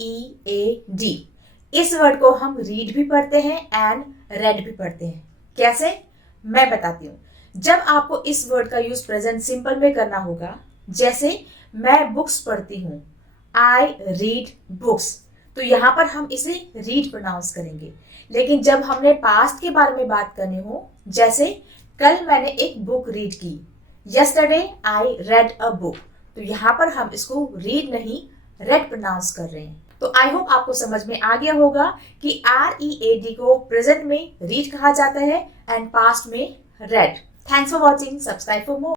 READ। इस वर्ड को हम रीड भी पढ़ते हैं एंड रेड भी पढ़ते हैं। कैसे, मैं बताती हूँ। जब आपको इस वर्ड का यूज प्रेजेंट सिंपल में करना होगा, जैसे मैं बुक्स पढ़ती हूँ, आई रीड बुक्स, तो यहाँ पर हम इसे रीड प्रोनाउंस करेंगे। लेकिन जब हमने पास्ट के बारे में बात करनी हो, जैसे कल मैंने एक बुक रीड की, yesterday I read a book, तो यहाँ पर हम इसको रीड नहीं रेड प्रोनाउंस कर रहे हैं। तो आई होप आपको समझ में आ गया होगा कि READ को प्रेजेंट में रीड कहा जाता है एंड पास्ट में red. Thanks for watching, subscribe for more.